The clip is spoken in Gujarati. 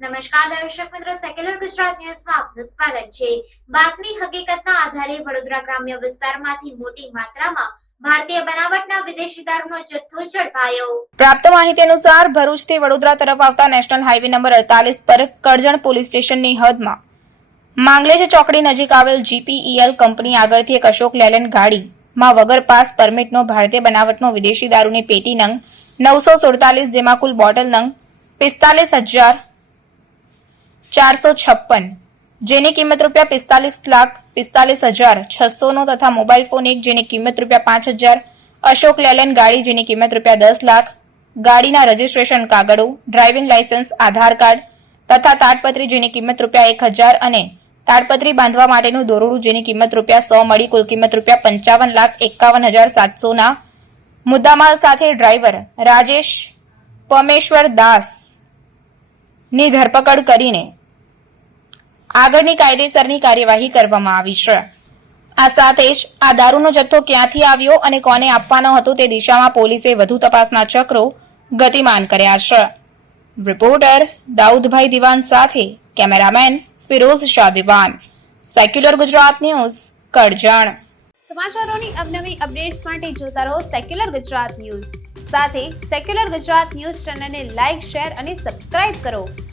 નમસ્કાર, દર્શક મિત્રો. સેક્યુલર ગુજરાત ન્યૂઝમાં આપનું સ્વાગત છે. બાતમી હકીકતના આધારે વડોદરા ગ્રામ્ય વિસ્તારમાંથી મોટી માત્રામાં ભારતીય બનાવટના વિદેશી દારૂનો જથ્થો ઝડપાયો. પ્રાપ્ત માહિતી અનુસાર ભરૂચથી વડોદરા તરફ આવતા નેશનલ હાઈવે નંબર અડતાલીસ પર કરજણ પોલીસ સ્ટેશનની હદમાં માંગલેજ ચોકડી નજીક આવેલ જીપીઈએલ કંપની આગળથી એક અશોક લેલેન્ડ ગાડીમાં વગર પાસ પરમિટનો ભારતીય બનાવટનો વિદેશી દારૂની પેટી નંગ નવસો સુડતાલીસ જેમાં કુલ બોટલ નંગ પિસ્તાલીસ હજાર ચારસો છપ્પન. જેની કિંમત રૂપિયા પિસ્તાલીસ લાખ પિસ્તાલીસ હજાર છસોનો તથા મોબાઈલ ફોન એક જેની કિંમત રૂપિયા પાંચ હજાર, અશોક લેલેન ગાડી જેની કિંમત રૂપિયા દસ લાખ, ગાડીના રજીસ્ટ્રેશન કાગળો, ડ્રાઇવિંગ લાયસન્સ આધાર કાર્ડ તથા તાડપત્રી જેની કિંમત રૂપિયા એક હજાર અને તાડપત્રી બાંધવા માટેનું દોરડું જેની કિંમત રૂપિયા સો મળી કુલ કિંમત રૂપિયા પંચાવન લાખ એકાવન હજાર સાતસોના મુદ્દામાલ સાથે ડ્રાઈવર રાજેશ પમેશ્વર દાસની ધરપકડ કરીને આગળની કાયદેસરની કાર્યવાહી કરવામાં આવી છે. આ સાથે જ આ દારૂનો જથ્થો ક્યાંથી આવ્યો અને કોને આપવાનો હતો તે દિશામાં પોલીસે વધુ તપાસના ચક્રો ગતિમાન કર્યા છે. રિપોર્ટર દાઉદભાઈ દિવાન સાથે cameraman Firoz Shah Diwan. Secular Gujarat news, Karjan. સમાચારોની અવનવી અપડેટ્સ માટે જોતા રહો સેક્યુલર ગુજરાત ન્યૂઝ. સાથે સેક્યુલર ગુજરાત ન્યૂઝ ચેનલને લાઇક શેર અને સબસ્ક્રાઇબ કરો.